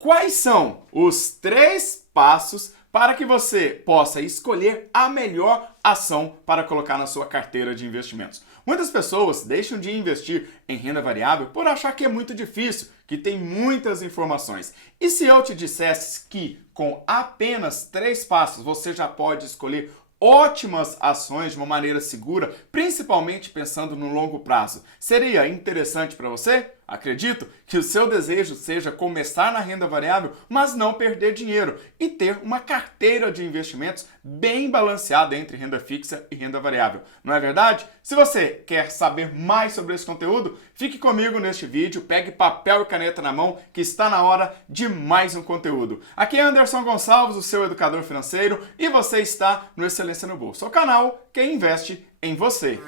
Quais são os 3 passos para que você possa escolher a melhor ação para colocar na sua carteira de investimentos? Muitas pessoas deixam de investir em renda variável por achar que é muito difícil, que tem muitas informações. E se eu te dissesse que com apenas 3 passos você já pode escolher ótimas ações de uma maneira segura, principalmente pensando no longo prazo, seria interessante para você? Acredito que o seu desejo seja começar na renda variável, mas não perder dinheiro e ter uma carteira de investimentos bem balanceada entre renda fixa e renda variável. Não é verdade? Se você quer saber mais sobre esse conteúdo, fique comigo neste vídeo, pegue papel e caneta na mão, que está na hora de mais um conteúdo. Aqui é Anderson Gonçalves, o seu educador financeiro, e você está no Excelência no Bolso, o canal que investe em você.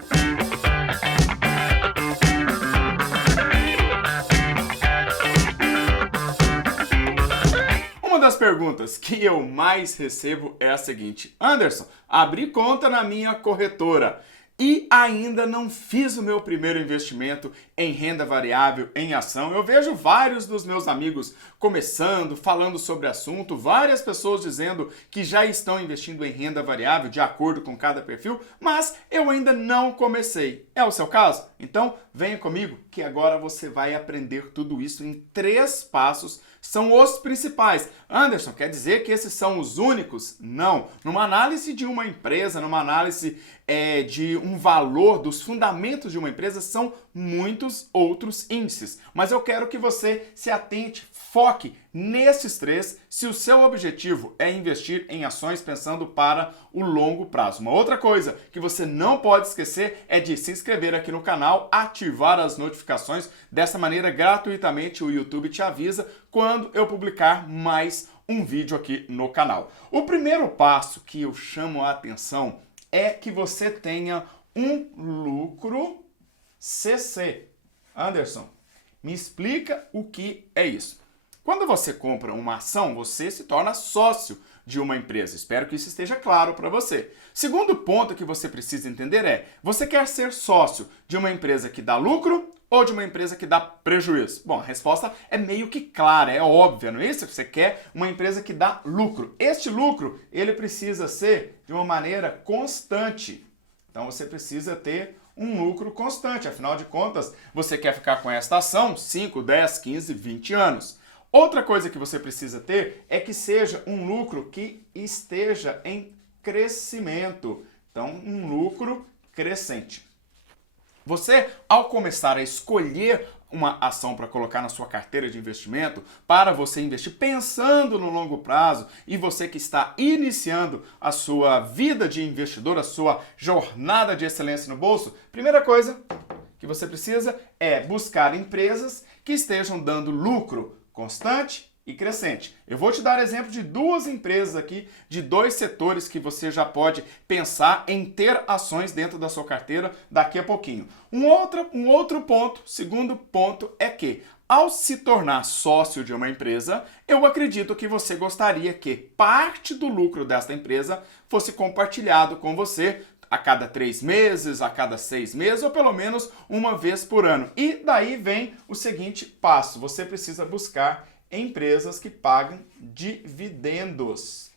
Uma das perguntas que eu mais recebo é a seguinte: Anderson, abri conta na minha corretora e ainda não fiz o meu primeiro investimento em renda variável, em ação. Eu vejo vários dos meus amigos começando, falando sobre o assunto, várias pessoas dizendo que já estão investindo em renda variável de acordo com cada perfil, mas eu ainda não comecei. É o seu caso? Então venha comigo que agora você vai aprender tudo isso em 3 passos. São os principais. Anderson, quer dizer que esses são os únicos? Não. Numa análise de uma empresa, numa análise de um valor, dos fundamentos de uma empresa, são muitos outros índices. Mas eu quero que você se atente, foque nesses 3, se o seu objetivo é investir em ações pensando para o longo prazo. Uma outra coisa que você não pode esquecer é de se inscrever aqui no canal, ativar as notificações. Dessa maneira, gratuitamente, o YouTube te avisa quando eu publicar mais um vídeo aqui no canal. O primeiro passo que eu chamo a atenção é que você tenha um lucro CC. Anderson, me explica o que é isso. Quando você compra uma ação, você se torna sócio de uma empresa. Espero que isso esteja claro para você. Segundo ponto que você precisa entender é: você quer ser sócio de uma empresa que dá lucro ou de uma empresa que dá prejuízo? Bom, a resposta é meio que clara, é óbvia, não é isso? Você quer uma empresa que dá lucro. Este lucro, ele precisa ser de uma maneira constante. Então você precisa ter um lucro constante. Afinal de contas, você quer ficar com esta ação 5, 10, 15, 20 anos. Outra coisa que você precisa ter é que seja um lucro que esteja em crescimento. Então, um lucro crescente. Você, ao começar a escolher uma ação para colocar na sua carteira de investimento, para você investir pensando no longo prazo, e você que está iniciando a sua vida de investidor, a sua jornada de excelência no bolso, primeira coisa que você precisa é buscar empresas que estejam dando lucro constante e crescente. Eu vou te dar exemplo de 2 empresas aqui, de 2 setores que você já pode pensar em ter ações dentro da sua carteira daqui a pouquinho. Um outro ponto, segundo ponto, é que ao se tornar sócio de uma empresa, eu acredito que você gostaria que parte do lucro desta empresa fosse compartilhado com você a cada 3 meses, a cada 6 meses, ou pelo menos uma vez por ano. E daí vem o seguinte passo: você precisa buscar empresas que pagam dividendos.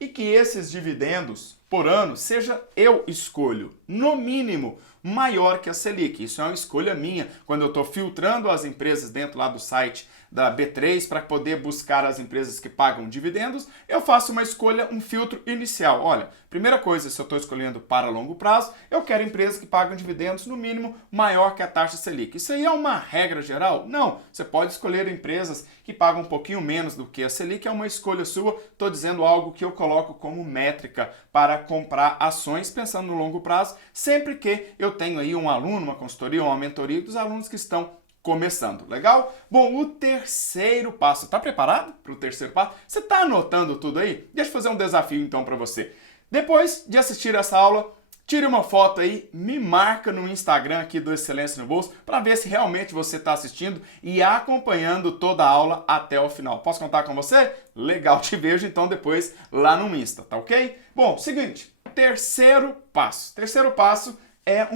E que esses dividendos por ano seja, eu escolho, no mínimo, maior que a Selic. Isso é uma escolha minha. Quando eu estou filtrando as empresas dentro lá do site da B3 para poder buscar as empresas que pagam dividendos, eu faço uma escolha, um filtro inicial. Olha, primeira coisa, se eu estou escolhendo para longo prazo, eu quero empresas que pagam dividendos no mínimo maior que a taxa Selic. Isso aí é uma regra geral? Não. Você pode escolher empresas que pagam um pouquinho menos do que a Selic, é uma escolha sua. Estou dizendo algo que eu coloco como métrica para comprar ações pensando no longo prazo, sempre que eu tenho aí um aluno, uma consultoria ou uma mentoria dos alunos que estão começando. Legal? Bom, o terceiro passo. Tá preparado para o terceiro passo? Você tá anotando tudo aí? Deixa eu fazer um desafio então para você. Depois de assistir essa aula, tire uma foto aí, me marca no Instagram aqui do Excelência no Bolso para ver se realmente você está assistindo e acompanhando toda a aula até o final. Posso contar com você? Legal, te vejo então depois lá no Insta, tá ok? Bom, seguinte, terceiro passo. Terceiro passo é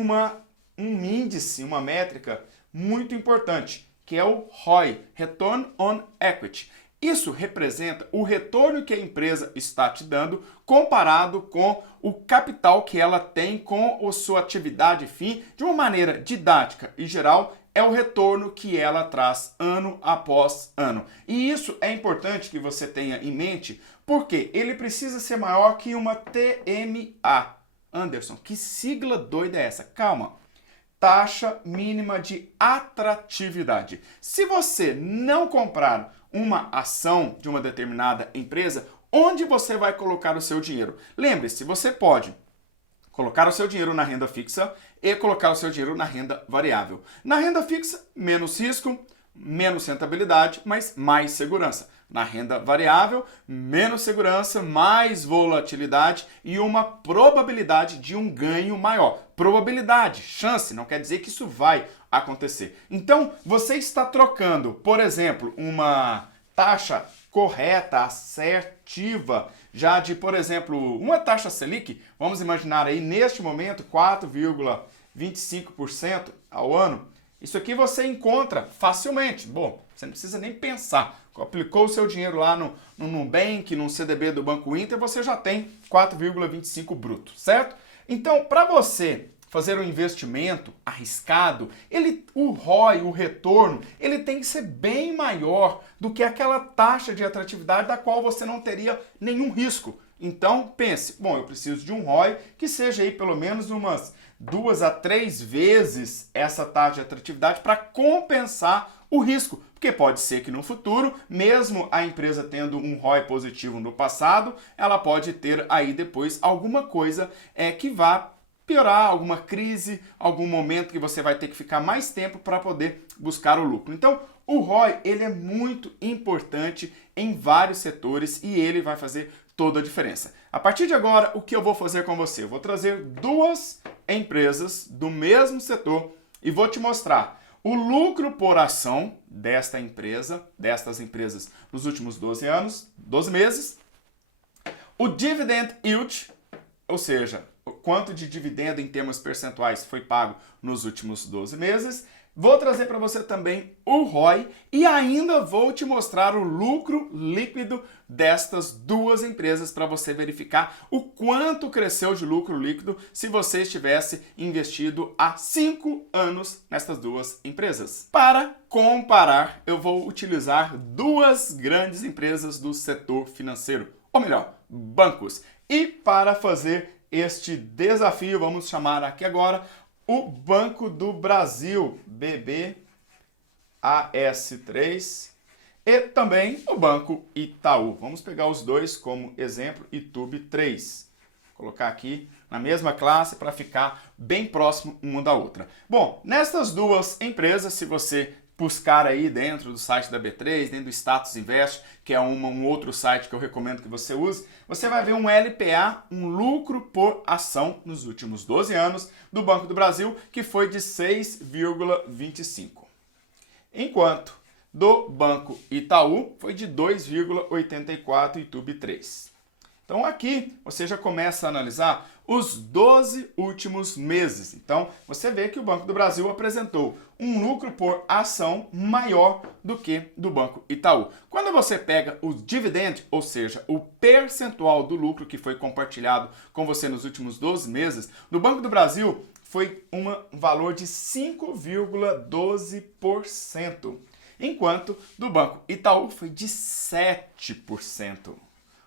um índice, uma métrica muito importante, que é o ROI, Return on Equity. Isso representa o retorno que a empresa está te dando comparado com o capital que ela tem com a sua atividade fim, de uma maneira didática e geral, é o retorno que ela traz ano após ano. E isso é importante que você tenha em mente, porque ele precisa ser maior que uma TMA. Anderson, que sigla doida é essa? Calma. Taxa mínima de atratividade. Se você não comprar uma ação de uma determinada empresa, onde você vai colocar o seu dinheiro? Lembre-se, você pode colocar o seu dinheiro na renda fixa e colocar o seu dinheiro na renda variável. Na renda fixa, menos risco, menos rentabilidade, mas mais segurança. Na renda variável, menos segurança, mais volatilidade e uma probabilidade de um ganho maior. Probabilidade, chance, não quer dizer que isso vai acontecer. Então, você está trocando, por exemplo, uma taxa correta, assertiva, já de, por exemplo, uma taxa Selic, vamos imaginar aí neste momento 4,25% ao ano. Isso aqui você encontra facilmente. Bom, você não precisa nem pensar. Aplicou o seu dinheiro lá no Nubank, no CDB do Banco Inter, você já tem 4,25 bruto, certo? Então, para você fazer um investimento arriscado, o ROI, o retorno, ele tem que ser bem maior do que aquela taxa de atratividade da qual você não teria nenhum risco. Então, pense, bom, eu preciso de um ROI que seja aí pelo menos umas 2 a 3 vezes essa taxa de atratividade para compensar o risco. Porque pode ser que no futuro, mesmo a empresa tendo um ROI positivo no passado, ela pode ter aí depois alguma coisa que vá piorar, alguma crise, algum momento que você vai ter que ficar mais tempo para poder buscar o lucro. Então, o ROI ele é muito importante em vários setores e ele vai fazer toda a diferença. A partir de agora, o que eu vou fazer com você? Eu vou trazer 2 empresas do mesmo setor e vou te mostrar o lucro por ação destas empresas nos últimos 12 meses, o dividend yield, ou seja, o quanto de dividendo em termos percentuais foi pago nos últimos 12 meses, vou trazer para você também o ROI e ainda vou te mostrar o lucro líquido destas 2 empresas para você verificar o quanto cresceu de lucro líquido se você estivesse investido há 5 anos nestas 2 empresas. Para comparar, eu vou utilizar 2 grandes empresas do setor financeiro, ou melhor, bancos. E para fazer este desafio, vamos chamar aqui agora o Banco do Brasil, BBAS3, e também o Banco Itaú. Vamos pegar os dois como exemplo, Itube 3. Vou colocar aqui na mesma classe para ficar bem próximo uma da outra. Bom, nestas 2 empresas, se você buscar aí dentro do site da B3, dentro do Status Invest, que é um outro site que eu recomendo que você use, você vai ver um LPA, um lucro por ação nos últimos 12 anos do Banco do Brasil, que foi de 6,25. Enquanto do Banco Itaú foi de 2,84 e Itube 3. Então aqui você já começa a analisar os 12 últimos meses. Então você vê que o Banco do Brasil apresentou um lucro por ação maior do que do Banco Itaú. Quando você pega o dividend, ou seja, o percentual do lucro que foi compartilhado com você nos últimos 12 meses, do Banco do Brasil foi um valor de 5,12%, enquanto do Banco Itaú foi de 7%.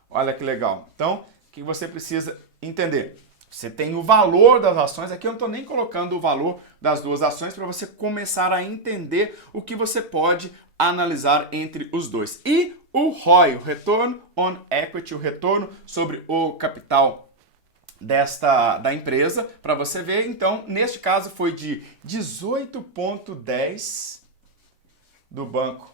Olha que legal. Então, o que você precisa entender? Você tem o valor das ações, aqui eu não estou nem colocando o valor das 2 ações para você começar a entender o que você pode analisar entre os dois. E o ROI, o Return on Equity, o retorno sobre o capital da empresa, para você ver. Então, neste caso foi de 18,10 do Banco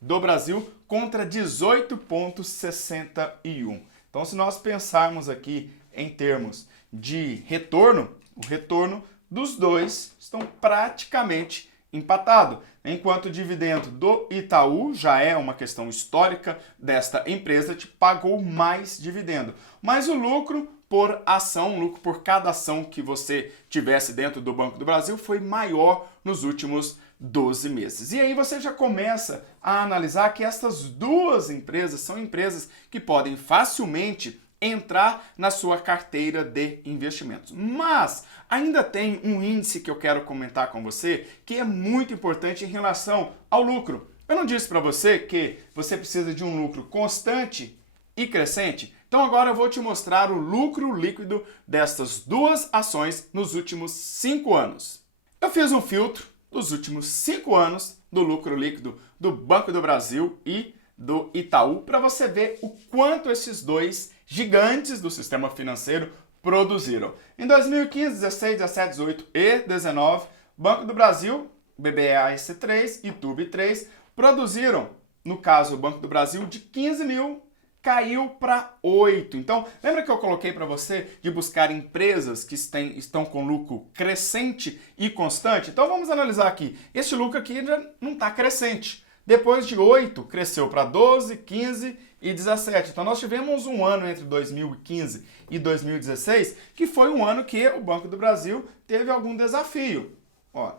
do Brasil contra 18,61. Então, se nós pensarmos aqui em termos de retorno, o retorno dos dois estão praticamente empatados. Enquanto o dividendo do Itaú já é uma questão histórica desta empresa, te pagou mais dividendo. Mas o lucro por ação, o lucro por cada ação que você tivesse dentro do Banco do Brasil foi maior nos últimos 12 meses. E aí você já começa a analisar que estas duas empresas são empresas que podem facilmente entrar na sua carteira de investimentos. Mas ainda tem um índice que eu quero comentar com você que é muito importante em relação ao lucro. Eu não disse para você que você precisa de um lucro constante e crescente? Então agora eu vou te mostrar o lucro líquido destas duas ações nos últimos 5 anos. Eu fiz um filtro dos últimos 5 anos do lucro líquido do Banco do Brasil e do Itaú para você ver o quanto esses dois gigantes do sistema financeiro produziram. Em 2015, 16, 17, 18 e 19, Banco do Brasil, BBAS3 e TUB3 produziram, no caso o Banco do Brasil, de 15 mil caiu para 8. Então, lembra que eu coloquei para você de buscar empresas que estão com lucro crescente e constante? Então, vamos analisar aqui. Este lucro aqui já não está crescente. Depois de 8, cresceu para 12, 15 e 17. Então, nós tivemos um ano entre 2015 e 2016 que foi um ano que o Banco do Brasil teve algum desafio. Ó,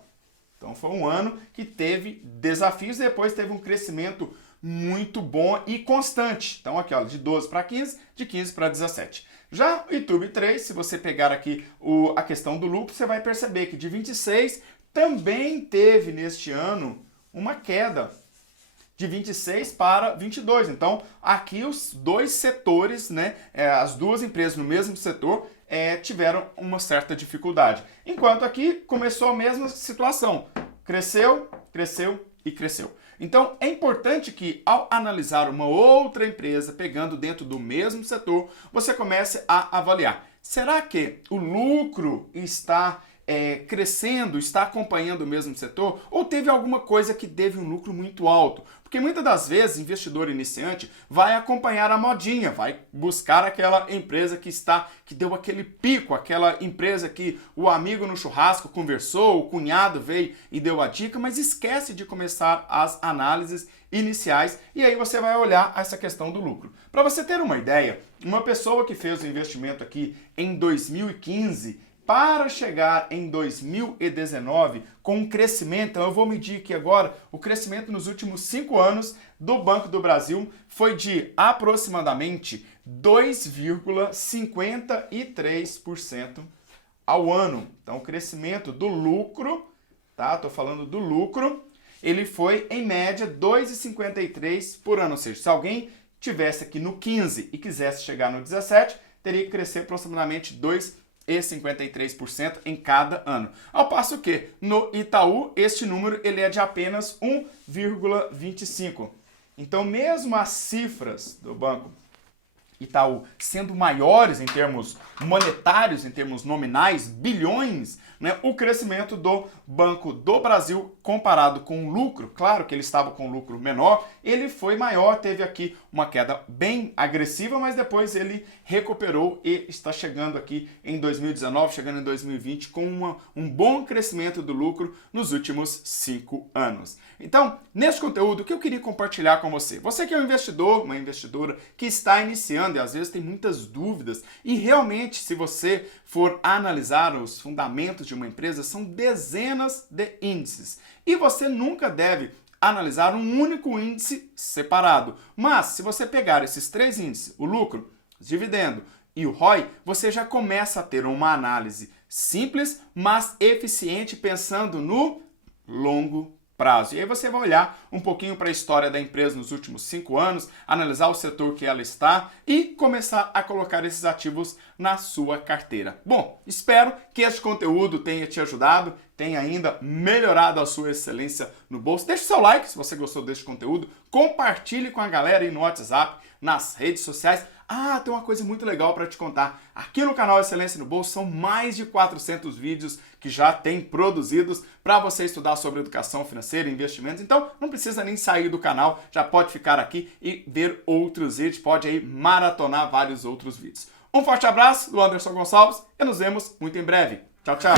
então, foi um ano que teve desafios e depois teve um crescimento muito bom e constante. Então, aqui, ó, de 12 para 15, de 15 para 17. Já o TUB3, se você pegar aqui a questão do lucro, você vai perceber que de 26 também teve neste ano uma queda de 26 para 22. Então, aqui os dois setores, né, as duas empresas no mesmo setor tiveram uma certa dificuldade. Enquanto aqui começou a mesma situação. Cresceu, cresceu e cresceu. Então, é importante que ao analisar uma outra empresa pegando dentro do mesmo setor, você comece a avaliar. Será que o lucro está crescendo, está acompanhando o mesmo setor, ou teve alguma coisa que teve um lucro muito alto? Porque muitas das vezes, investidor iniciante vai acompanhar a modinha, vai buscar aquela empresa que deu aquele pico, aquela empresa que o amigo no churrasco conversou, o cunhado veio e deu a dica, mas esquece de começar as análises iniciais e aí você vai olhar essa questão do lucro. Para você ter uma ideia, uma pessoa que fez o investimento aqui em 2015 para chegar em 2019 com um crescimento, então eu vou medir aqui agora, o crescimento nos últimos 5 anos do Banco do Brasil foi de aproximadamente 2,53% ao ano. Então o crescimento do lucro, tá? Tô falando do lucro, ele foi em média 2,53 por ano, ou seja, se alguém tivesse aqui no 15 e quisesse chegar no 17, teria que crescer aproximadamente 2,53% em cada ano. Ao passo que no Itaú, este número ele é de apenas 1,25. Então, mesmo as cifras do Banco Itaú sendo maiores em termos monetários, em termos nominais, bilhões, né, o crescimento do Banco do Brasil comparado com o lucro, claro que ele estava com lucro menor, ele foi maior, teve aqui uma queda bem agressiva, mas depois ele recuperou e está chegando aqui em 2019, chegando em 2020 com um bom crescimento do lucro nos últimos 5 anos. Então, neste conteúdo, o que eu queria compartilhar com você? Você que é um investidor, uma investidora que está iniciando e às vezes tem muitas dúvidas e realmente se você for analisar os fundamentos de uma empresa, são dezenas de índices. E você nunca deve analisar um único índice separado. Mas, se você pegar esses 3 índices, o lucro, o dividendo e o ROI, você já começa a ter uma análise simples, mas eficiente, pensando no longo prazo. E aí você vai olhar um pouquinho para a história da empresa nos últimos 5 anos, analisar o setor que ela está e começar a colocar esses ativos na sua carteira. Bom, espero que este conteúdo tenha te ajudado, tenha ainda melhorado a sua excelência no bolso. Deixe seu like se você gostou deste conteúdo, compartilhe com a galera aí no WhatsApp, nas redes sociais. Ah, tem uma coisa muito legal para te contar. Aqui no canal Excelência no Bolso são mais de 400 vídeos que já tem produzidos para você estudar sobre educação financeira e investimentos. Então, não precisa nem sair do canal, já pode ficar aqui e ver outros vídeos, pode aí maratonar vários outros vídeos. Um forte abraço do Anderson Gonçalves e nos vemos muito em breve. Tchau, tchau!